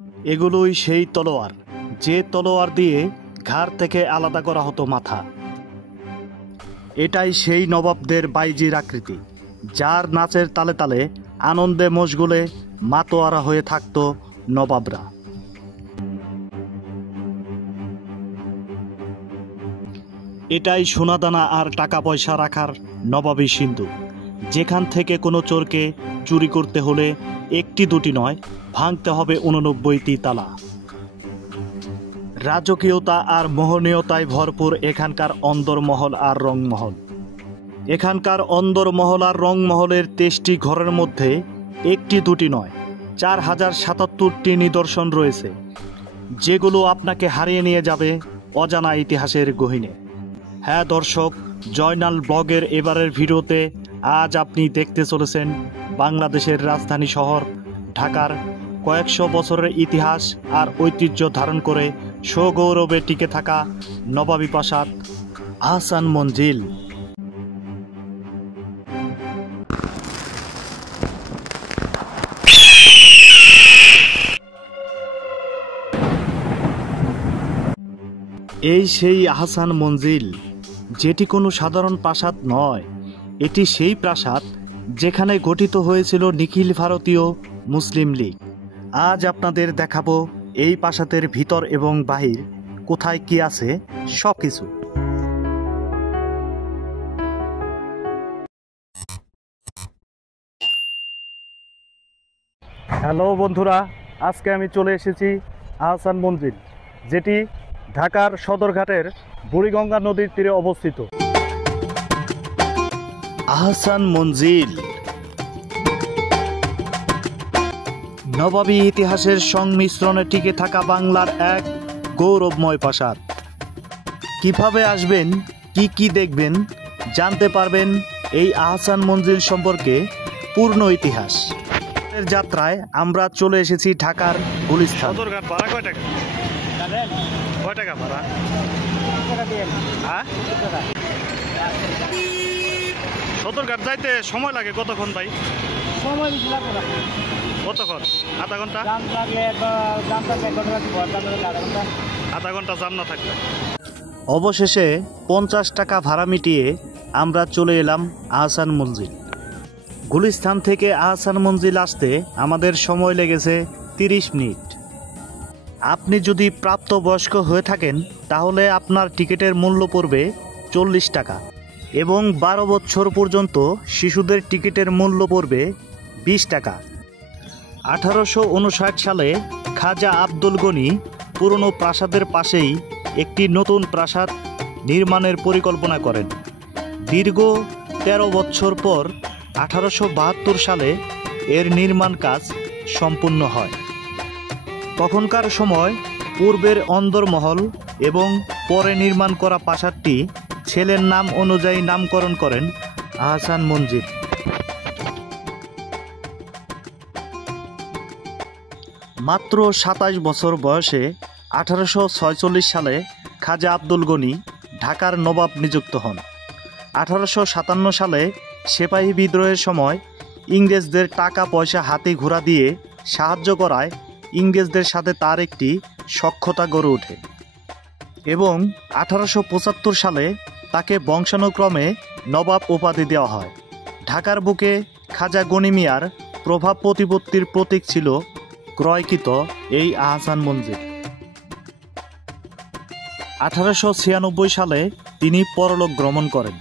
এগুলোই সেই তলোয়ার, যে তলোয়ার দিয়ে ঘাড় থেকে আলাদা করা হতো মাথা। এটাই সেই নবাবদের বাইজির আকৃতি, যার নাচের তালে তালে আনন্দে মশগুলে মাতোয়ারা হয়ে থাকত নবাবরা। এটাই সোনাদানা আর টাকা পয়সা রাখার নবাবী সিন্ধু, যেখান থেকে কোনো চোরকে চুরি করতে হলে একটি দুটি নয়, ভাঙতে হবে 89টি তালা। রাজকীয়তা আর মোহনীয়তায় ভরপুর এখানকার অন্দরমহল আর রংমহল। এখানকার অন্দরমহল আর রংমহলের 23টি ঘরের মধ্যে একটি দুটি নয়, 4077টি নিদর্শন রয়েছে, যেগুলো আপনাকে হারিয়ে নিয়ে যাবে অজানা ইতিহাসের গহীনে। হ্যাঁ দর্শক, জয়নাল ব্লগের এবারের ভিডিওতে আজ আপনি দেখতে চলেছেন বাংলাদেশের রাজধানী শহর ঢাকার কয়েকশো বছরের ইতিহাস আর ঐতিহ্য ধারণ করে সগৌরবে টিকে থাকা নবাবী প্রাসাদ আহসান মঞ্জিল। এই সেই আহসান মঞ্জিল, যেটি কোনো সাধারণ প্রাসাদ নয়। এটি সেই প্রাসাদ যেখানে গঠিত হয়েছিল নিখিল ভারতীয় মুসলিম লীগ। আজ আপনাদের দেখাবো এই প্রাসাদের ভিতর এবং বাহির, কোথায় কি আছে সব কিছু। হ্যালো বন্ধুরা, আজকে আমি চলে এসেছি আহসান মঞ্জিল, যেটি ঢাকার সদরঘাটের বুড়িগঙ্গা নদীর তীরে অবস্থিত। আহসান মঞ্জিল নবাবী ইতিহাসের সংমিশ্রণে টিকে থাকা বাংলার এক গৌরবময় প্রাসাদ। কিভাবে আসবেন, কি কি দেখবেন, জানতে পারবেন এই আহসান মঞ্জিল সম্পর্কে পূর্ণ ইতিহাস। এর যাত্রায় আমরা চলে এসেছি ঢাকার গুলিস্তান। সদরঘাট ভাড়া কয় টাকা? কয় টাকা ভাড়া? সদরঘাট যাইতে সময় লাগে কতক্ষণ ভাই? সময় বেশি লাগবে না। কতক্ষণ? আধা ঘন্টা? আধা ঘন্টা জাম না থাকবে। অবশেষে 50 টাকা ভাড়া মিটিয়ে আমরা চলে এলাম আহসান মঞ্জিল। গুলিস্তান থেকে আহসান মঞ্জিল আসতে আমাদের সময় লেগেছে 30 মিনিট। আপনি যদি প্রাপ্তবয়স্ক হয়ে থাকেন তাহলে আপনার টিকিটের মূল্য পড়বে 40 টাকা এবং 12 বছর পর্যন্ত শিশুদের টিকিটের মূল্য পড়বে 20 টাকা। 1859 সালে খাজা আব্দুল গনি পুরনো প্রাসাদের পাশেই একটি নতুন প্রাসাদ নির্মাণের পরিকল্পনা করেন। দীর্ঘ 13 বছর পর 1872 সালে এর নির্মাণ কাজ সম্পূর্ণ হয়। তখনকার সময় পূর্বের অন্দরমহল এবং পরে নির্মাণ করা প্রাসাদটি ছেলের নাম অনুযায়ী নামকরণ করেন আহসান মঞ্জিল। মাত্র 27 বছর বয়সে 1846 সালে খাজা আব্দুল গনি ঢাকার নবাব নিযুক্ত হন। 1857 সালে সিপাহী বিদ্রোহের সময় ইংরেজদের টাকা পয়সা হাতে ঘোড়া দিয়ে সাহায্য করায় ইংরেজদের সাথে তার একটি সখ্যতা গড়ে ওঠে এবং 1875 সালে তাকে বংশানুক্রমে নবাব উপাধি দেওয়া হয়। ঢাকার বুকে খাজা গনি মিয়ার প্রভাব প্রতিপত্তির প্রতীক ছিল ক্রয়কৃত এই আহসান মঞ্জিল। 1896 সালে তিনি পরলোক গমন করেন।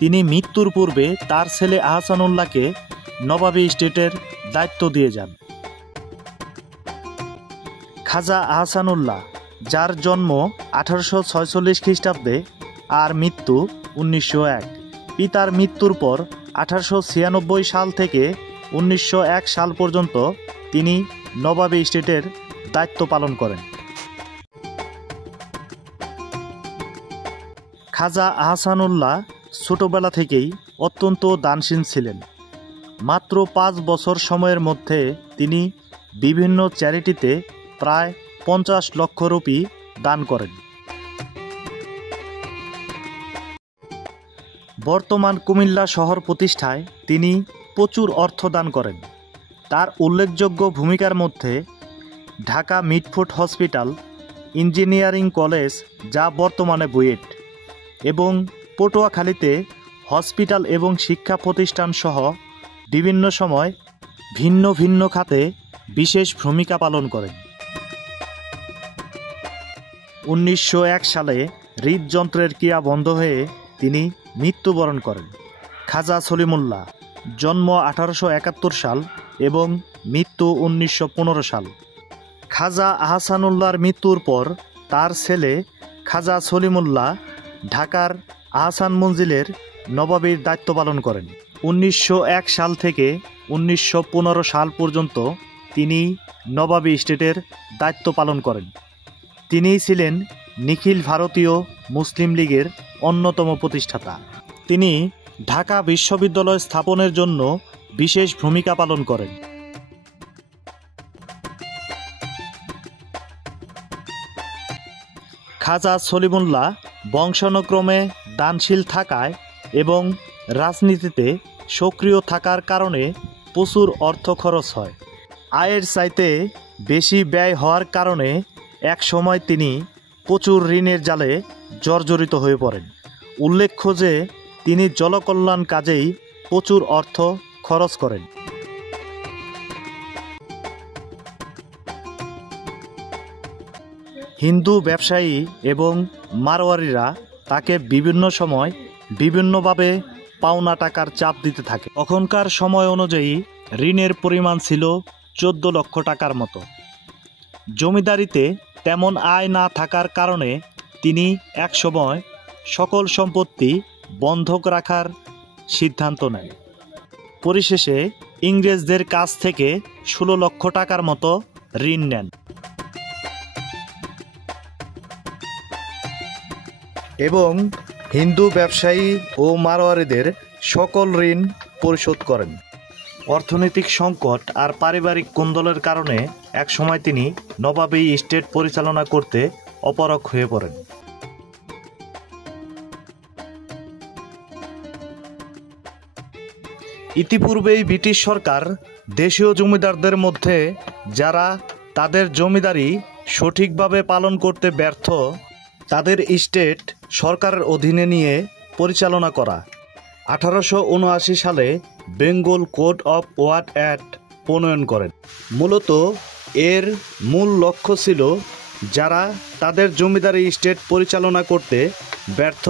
তিনি মৃত্যুর পূর্বে তার ছেলে আহসানুল্লাহকে নবাবী স্টেটের দায়িত্ব দিয়ে যান। খাজা আহসানুল্লাহ, যার জন্ম 1846 খ্রিস্টাব্দে আর মৃত্যু 1901, পিতার মৃত্যুর পর 1896 সাল থেকে 1901 সাল পর্যন্ত তিনি নবাবী স্টেটের দায়িত্ব পালন করেন। খাজা আহসানুল্লাহ ছোটবেলা থেকেই অত্যন্ত দানশীল ছিলেন। মাত্র 5 বছর সময়ের মধ্যে তিনি বিভিন্ন চ্যারিটিতে প্রায় 50 লক্ষ রুপি দান করেন। বর্তমান কুমিল্লা শহর প্রতিষ্ঠায় তিনি প্রচুর অর্থ দান করেন। তার উল্লেখযোগ্য ভূমিকার মধ্যে Dhaka Mitford hospital, engineering college যা বর্তমানে বুয়েট, এবং পটুয়াখালীতে হসপিটাল এবং শিক্ষা প্রতিষ্ঠান সহ বিভিন্ন সময় ভিন্ন ভিন্ন খাতে বিশেষ ভূমিকা পালন করেন। 1901 সালে হৃদযন্ত্রের ক্রিয়া বন্ধ হয়ে তিনি মৃত্যুবরণ করেন। খাজা সলিমুল্লাহ, জন্ম 1871 সাল এবং মৃত্যু 1915 সাল। খাজা আহসানুল্লাহর মৃত্যুর পর তার ছেলে খাজা সলিমুল্লাহ ঢাকার আহসান মঞ্জিলের নবাবীর দায়িত্ব পালন করেন। 1901 সাল থেকে 1915 সাল পর্যন্ত তিনি নবাবী স্টেটের দায়িত্ব পালন করেন। তিনি ছিলেন নিখিল ভারতীয় মুসলিম লীগের অন্যতম প্রতিষ্ঠাতা। তিনি ঢাকা বিশ্ববিদ্যালয় স্থাপনের জন্য বিশেষ ভূমিকা পালন করেন। খাজা সলিমুল্লাহ বংশানুক্রমে দানশীল থাকায় এবং রাজনীতিতে সক্রিয় থাকার কারণে প্রচুর অর্থ খরচ হয়। আয়ের চাইতে বেশি ব্যয় হওয়ার কারণে এক সময় তিনি প্রচুর ঋণের জালে জর্জরিত হয়ে পড়েন। উল্লেখ্য যে তিনি জনকল্যাণ কাজেই প্রচুর অর্থ খরচ করেন। হিন্দু ব্যবসায়ী এবং মারোয়ারিরা তাকে বিভিন্ন সময় বিভিন্নভাবে পাওনা টাকার চাপ দিতে থাকে। তখনকার সময় অনুযায়ী ঋণের পরিমাণ ছিল 14 লক্ষ টাকার মতো। জমিদারিতে তেমন আয় না থাকার কারণে তিনি একসময় সকল সম্পত্তি বন্ধক রাখার সিদ্ধান্ত নেন। পরিশেষে ইংরেজদের কাছ থেকে 16 লক্ষ টাকার মতো ঋণ নেন এবং হিন্দু ব্যবসায়ী ও মারোয়ারিদের সকল ঋণ পরিশোধ করেন। অর্থনৈতিক সংকট আর পারিবারিক কোন্দলের কারণে একসময় তিনি নবাবী স্টেট পরিচালনা করতে অপারগ হয়ে পড়েন। ইতিপূর্বেই ব্রিটিশ সরকার দেশীয় জমিদারদের মধ্যে যারা তাদের জমিদারি সঠিকভাবে পালন করতে ব্যর্থ তাদের স্টেট সরকারের অধীনে নিয়ে পরিচালনা করা 1879 সালে Bengal court of ward act প্রণয়ন করেন। মূলত এর মূল লক্ষ্য ছিল যারা তাদের জমিদারি স্টেট পরিচালনা করতে ব্যর্থ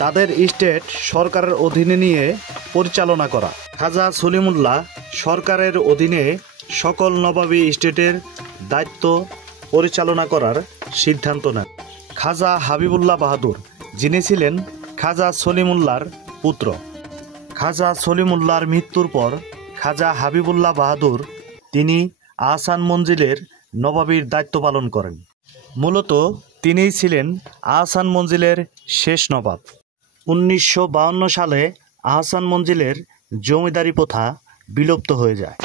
তাদের স্টেট সরকারের অধীনে নিয়ে পরিচালনা করা। খাজা সলিমুল্লাহ সরকারের অধীনে সকল নবাবী স্টেটের দায়িত্ব পরিচালনা করার সিদ্ধান্ত নেন। খাজা হাবিবুল্লাহ বাহাদুর, যিনি ছিলেন খাজা সলিমুল্লাহর পুত্র। খাজা সলিমুল্লাহর মৃত্যুর পর খাজা হাবিবুল্লাহ বাহাদুর তিনি আহসান মঞ্জিলের নবাবীর দায়িত্ব পালন করেন। মূলত তিনিই ছিলেন আহসান মঞ্জিলের শেষ নবাব। 1952 সালে আহসান মঞ্জিলের জমিদারি প্রথা বিলুপ্ত হয়ে যায়।